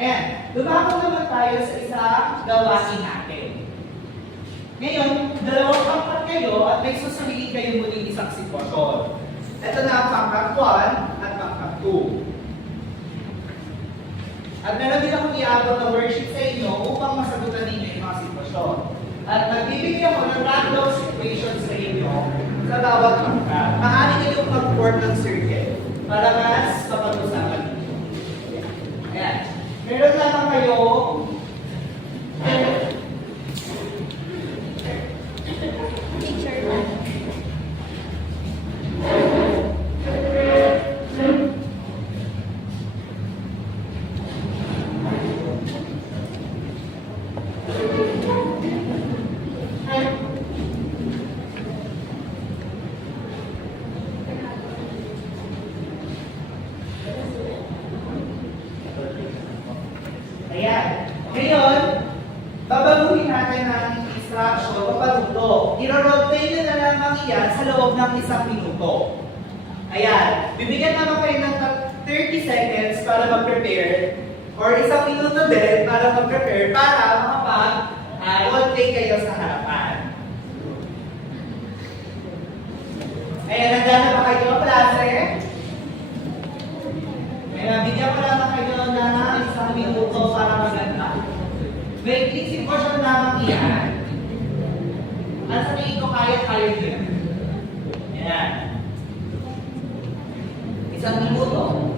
Ayan, lumako naman tayo sa isang gawain natin. Ngayon, dalawang pangkat kayo at may susuriin kayo muling isang sitwasyon. Ito na ang pangkat 1 at pangkat 2. At meron din akong iabot na worksheet sa inyo upang masagutan ninyo yung mga sitwasyon. At nagbibigyan ko ng random situations sa inyo sa bawat pangkat. Maaari kayong mag-form ng circle para mas mapag-usapan ninyo. Ayan. Meron lamang kayo ayan. Ngayon, babaguhin natin ang instruction papaluto. I-rotate na lamang iyan sa loob ng 1 minuto. Ayan. Bibigyan naman kayo ng 30 seconds para mag-prepare or 1 minuto din para mag-prepare para makapag-rotate kayo sa harapan. Ayan, handa na ba kayo, klase? Kaya bigyan ko lamang kayo ng 1 minuto para maganda. May isip ko siya lamang iyan. At sa tingin ko kaya din. Ayan. 1 minuto.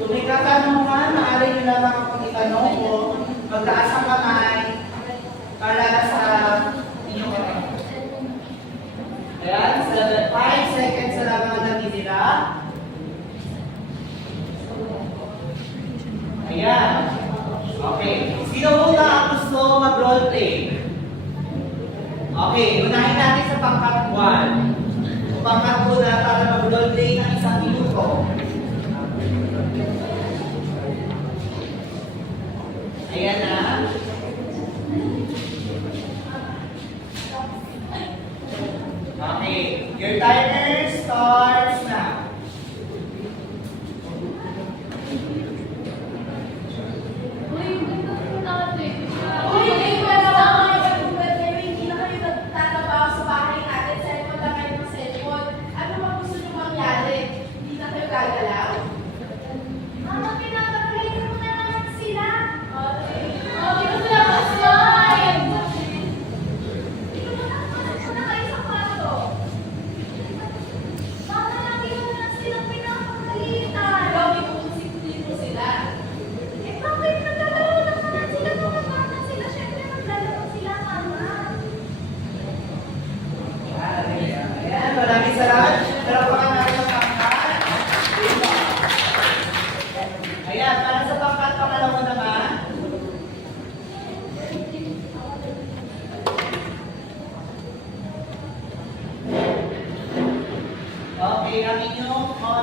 Kung may katanungan, maaari nyo lamang akong itanong o magtaas ang kamay para sa inyong katanong. Ayan, sa 5 seconds na lamang ang natitira. Ayan. Okay. Sino muna ang gusto mag-roleplay? Okay, unahin natin sa pangkat 1. Pangkat 2 na para mag-roleplay ng 1 minuto. Ayan na. Okay. Your timer starts now. Ayan, maraming salamat. Pero pa natin sa pangkat. Ayan, para sa pangkat pangalawa naman. Okay, ang inyong mga